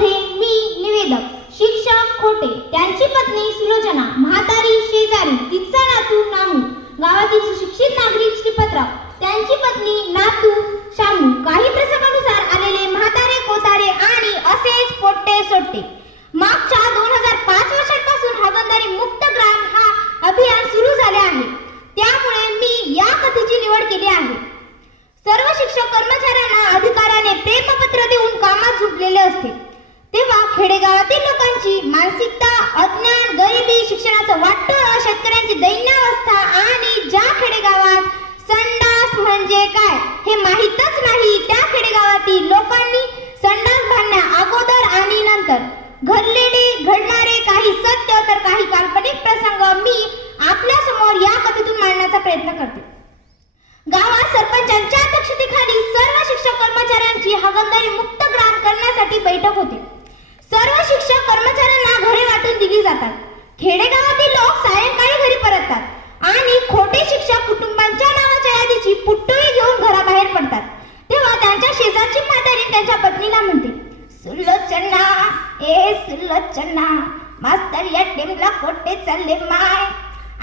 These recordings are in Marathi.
मध्ये मी निवेदक शिक्षक खोटे त्यांची पत्नी सुलोचना म्हातारी शेजारी तिचा नातू नामू गावातील सुशिक्षित नागरिक श्रीपतराव त्यांची पत्नी नातू शामू काही प्रसंगानुसार आलेले म्हातारे कोतारे आणि असेच पोट्टे सोट्टे. मागच्या दोन हजार पाच वर्षांपासून हगंदारी मुक्त ग्राम हा अभियान सुरू झाले आहे. त्यामुळे मी या कथेची निवड केली आहे. सर्व शिक्षक कर्मचाऱ्यांना अधिकाऱ्याने प्रेमपत्र देऊन कामात झुकलेले असते. खेडेगावातील लोकांची मानसिकता अज्ञान गरिबी शिक्षणाचं वाटोळं शेतकऱ्यांची दैन्यावस्था आणि ज्या खेडेगावात संडास म्हणजे काय हे माहीतच नाही त्या खेडेगावातील लोकांनी संडास बांधण्या अगोदर आणि नंतर घडलेले घडणारे काही सत्य तर काही काल्पनिक प्रसंग मी आपल्यासमोर या कथेतून मांडण्याचा प्रयत्न करते. गावात सरपंचांच्या अध्यक्षतेखाली सर्व शिक्षक कर्मचाऱ्यांची हागणदारी मुक्त ग्राम करण्यासाठी बैठक होते सर्व शिक्षक कर्मचाऱ्यांना घरे वाटून दिली जातात. खेडेगावातील लोक सायंकाळी घरी परततात आणि खोटे शिक्षक कुटुंबांच्या नावाच्या यादीची पुट्टोळी घेऊन घराबाहेर पडतात. तेव्हा त्यांच्या शेजारची म्हातारी त्यांच्या पत्नीला म्हणते सुलोचना ए सुलोचना मास्तर या टेमला कोठे चालले माय.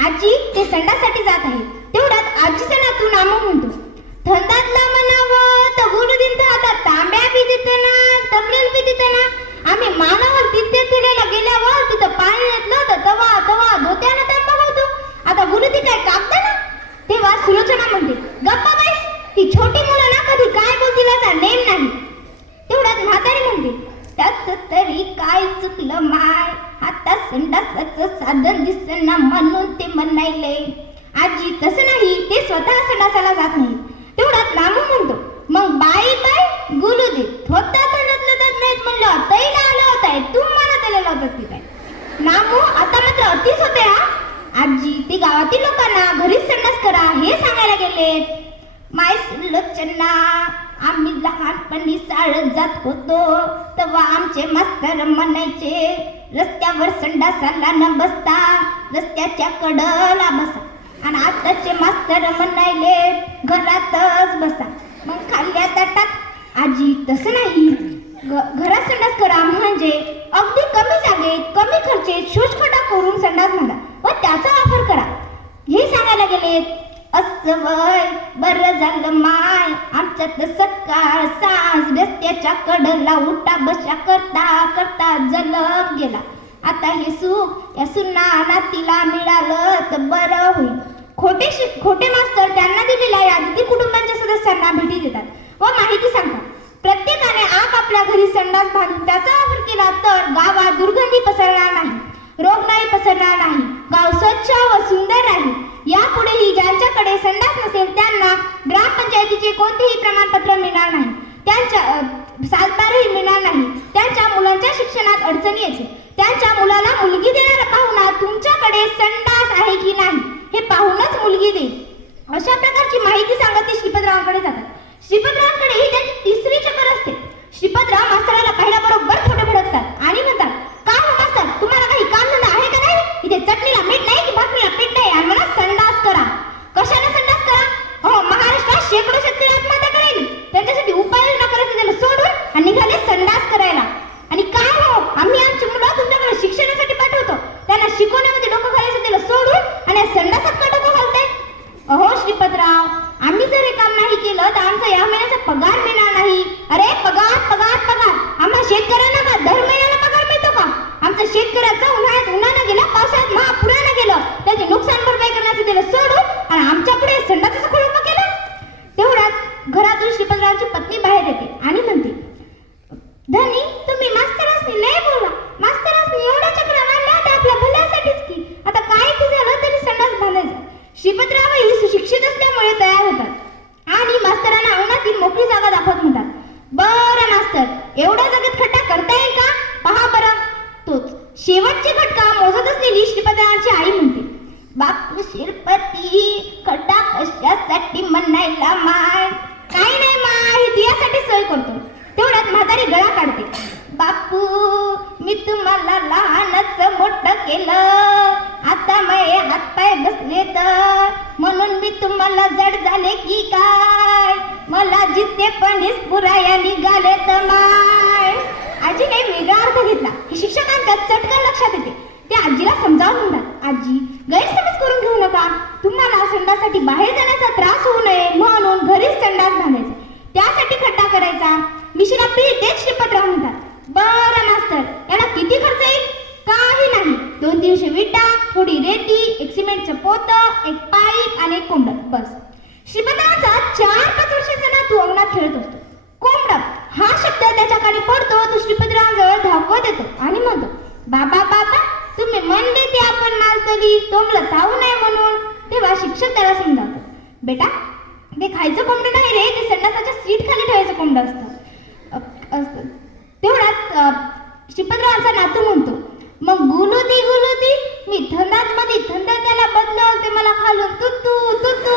आजी ते संडासाठी जात आहे तेवढ्यात आजीचा नातू नामो म्हणतो थंडातला म्हणावं तर गुरुदिन हातात तांब्या बी देताना तबलेल बी देताना आम्ही मानावर तिथे तिरेला गेल्यावर तिथं पाणी घेतलं होतं तवा तवा धोत्यानं तांबा होतो आता गुरुदी काय कागदा ना तेव्हा सुलोचना म्हणते गप्पा बाईस ती छोटी मुलं ना कधी काय बोलतील याचा नेम नाही तेवढ्यात म्हातारी म्हणते त्याच तरी काय चुकलं माय आता संडासाचं साधन दिसना म्हणून ते म्हणायले आजी तसं नाही ते स्वतः जात नाही. तेवढ्यात रामू म्हणतो मग बाई बाई गुलू दे होता तोंडातलं जात नाहीत म्हणलं तैला आला होता तू मला आलेला होता ती काय? नामू आता मात्र अतिच होते हा. आजी ते गावातील लोकांना घरीच संडास करा हे सांगायला गेलेत. माय सुलोचना आम्ही लहानपणी शाळेत जात होतो. तेव्हा आमचे मास्तर म्हणायचे रस्त्यावर संडासाला न बसता रस्त्याच्या कडला बसा. आणि आताचे मास्तर म्हणायले घरातच बसा. मग खाल्ल्या ताटात आजी तसं नाही. घरात संडास करा म्हणजे अगदी कमी जागेत कमी खर्चेत शोषखोटा करून संडास म्हणा व त्याचा वापर करा. हे सांगायला गेलेत असं वय बरं झालं माय. आमच्यात सकाळ सास रस्त्याच्या कडला उठा बशा करता करता जलम गेला. आता हे सुख या सुना नातीला मिळालं तर बरं होईल. खोटे खोटे मास्तर त्यांना दिलेल्या यादीतील कुटुंबांच्या सदस्यांना भेटी देतात व माहिती सांगतात. प्रत्येकाने आप आपल्या घरी संडास बांधून त्याचा वापर केला तर गावात दुर्गंधी पसरणार नाही रोगराई पसरणार नाही गाव स्वच्छ व सुंदर राहील. यापुढेही ज्यांच्याकडे संडास नसेल त्यांना ग्रामपंचायतीचे कोणतेही प्रमाणपत्र मिळणार नाही त्यांच्या सालतारही मिळणार नाही. त्यांच्या मुलांच्या शिक्षणात अडचणी येते त्यांच्या मुलाला मुलगी देणारा पाहुणा तुमच्याकडे संडास आहे की नाही हे पाहूनच मुलगी देईल अशा प्रकारची माहिती सांगत ते श्रीपदरावांकडे जातात. श्रीपदरावांकडे ही त्यांची तिसरी चक्कर असते. श्रीपदराव मास्तराला पाहिल्याबरोबर थोडे भडकतात आणि म्हणतात का हो मास्तर तुम्हाला काही काम धंदा आहे का नाही? इथे चटणीला मीठ नाही की भाकरीला पीठ नाही आणि मला संडास करा. कशाने संडास करा? हो महाराष्ट्रात शेकडो शेतकरी आत्महत्या करायली त्यांच्यासाठी उपाययोजना करायचं त्याला सोडून आणि निघाले संडास करायला. आणि काय हो? आम्ही आमची मुलं तुमच्याकडे शिक्षणासाठी पाठवतो. त्यांना शिकवण्यामध्ये डोकं घालायचं त्याला सोडून आणि संडासात का डोकं घालताय अहो श्रीपतराव आम्ही जर हे काम नाही केलं तर आमचा या महिन्याचा पगार मिळणार नाही. अरे पगार पगार पगार. आम्हा शेतकऱ्यांना का? दर महिन्याला पगार मिळतो का? आमचं शेतकऱ्याचा उन्हाळा उन्हानं गेलं पावसाळ्यात महापुरानं गेलं त्याची नुकसान भरपाई करण्याचं त्याला सोडून आणि आमच्या पुढे संडाचं खुळपं केलं तेवढ्यात घरातून श्रीपतरावची पत्नी बाहेर येते आणि म्हणते धनी तुम्ही मास्तरासनी लय बोला मास्तरासनी एवढ्या चक्रा मारल्या तर आपल्या भल्यासाठीच की आता काय की झालं तरी संडास बांधायचं श्रीपतराव ही सुशिक्षित असल्यामुळे तयार होतात आणि मास्तरांना अंगणातील मोकळी जागा दाखवत म्हणतात बरं मास्तर एवढ्या जागेत खड्डा करता येईल का पहा बरं तोच शेवटची खटका मोजत असलेली श्रीपतरावांची आई म्हणते बापू शिरपती खड्डा कशासाठी म्हणायला माय? काही नाही माय हे तुझ्यासाठी सोय करतो. तेवढ्यात म्हातारी गळा काढते. बापू मी तुम्हाला लहानच मोठं केलं. आता माझे हातपाय बसले तर. म्हणून मी तुम्हाला जड झाले की काय? मला जिथे पण पुराया निघाले तर माय. आजी काही वेगळं गोष्ट चटकन लक्षात येते? ते आजीला समजावून म्हणतात आजी गैरसमज करून घेऊ नका. तुम्हाला संडासाठी बाहेर जाण्याचा त्रास होऊ नये म्हणून घरीच संडास बांधायचा. त्यासाठी खड्डा करायचा. मिशीला पी तेच श्रीपतराव म्हणतात. बरं मास्तर याला किती खर्च येईल? काही नाही. दोन तीनशे विटा थोडी रेती एक सिमेंटचं पोतं एक पाईप आणि एक कोंबड. बस. श्रीपतरावांचा चार पाच वर्षाचा नातू अंगणात खेळत असतो. कोंबड हा शब्द त्याच्या कानी पडतो तो श्रीपतराव कधी तोंडला तोंगलं तावू नये म्हणून तेव्हा शिक्षक त्याला समजावतो. बेटा ते खायचं कोंबडं नाही रे ते संडासाच्या सीट खाली ठेवायचं कोंबडं असतं. असतं. तेवढ्यात अ, नातू म्हणतो मग गुलुदी गुलुदी मी थंडात मध्ये थंड त्याला बदलवते मला खालून तू तू तू तू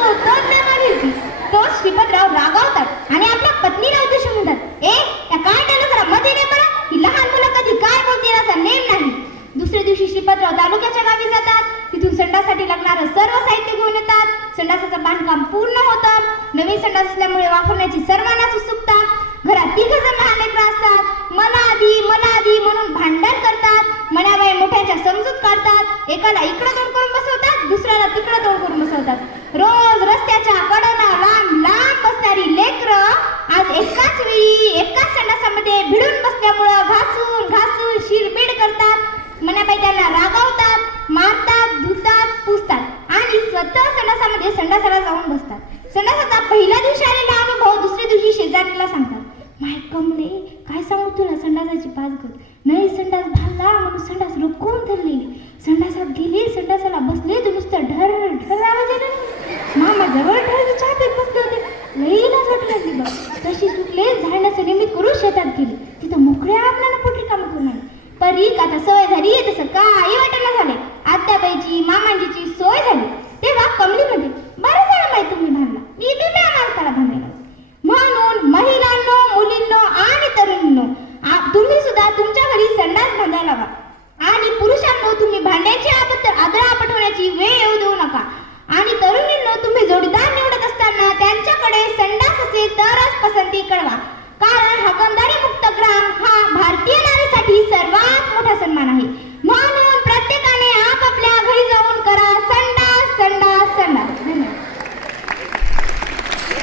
मारायची तो श्रीपतराव रागावतात आणि आपल्या पत्नीला उद्देश म्हणतात ए त्या काय त्याला जरा मध्ये नाही बरं ही लहान मुलं कधी काय बोलतील असा नेम नाही दुसऱ्या दिवशी श्रीपतराव तालुक्याच्या गावी जातात तिथून संडासाठी लागणारं सर्व साहित्य घेऊन येतात संडासाचं बांधकाम पूर्ण होतं नवीन संडास असल्यामुळे वापरण्याची सर्वांनाच उत्सुकता. घरात तिघ जण लहान लेकरं असतात. मला आधी मला आधी म्हणून भांडण करतात. मनाबाई मोठ्याच्या समजूत काढतात. एकाला इकडं तोंड करून बसवतात दुसऱ्याला तिकडं तोंड करून बसवतात. रोज रस्त्याच्या कडेला संडासाची पाचगत नाही संडास भाला म्हणून संडास रोखून धरलेली. संडासात गेली संडासाला बसले तर नुसतं ढर ढर आवाज आला. मामा जवळ ढर चहा बसले होते. लईलाच वाटलं लागली बघ तशी सुटले झाडण्याचं निमित्त करून शेतात गेली. तिथं मोकळ्या आपल्याला पोटली कामं करून आली. परीक आता सवय झाली तसं काही वाटेना झाले आत्याबाईची मामांजीची सोय झाली. तेव्हा कमली म्हणते दरच पसंती कळवा. कारण हकमदारी मुक्त ग्राम हा भारतीय नारीसाठी सर्वात मोठा सन्मान आहे. म्हणून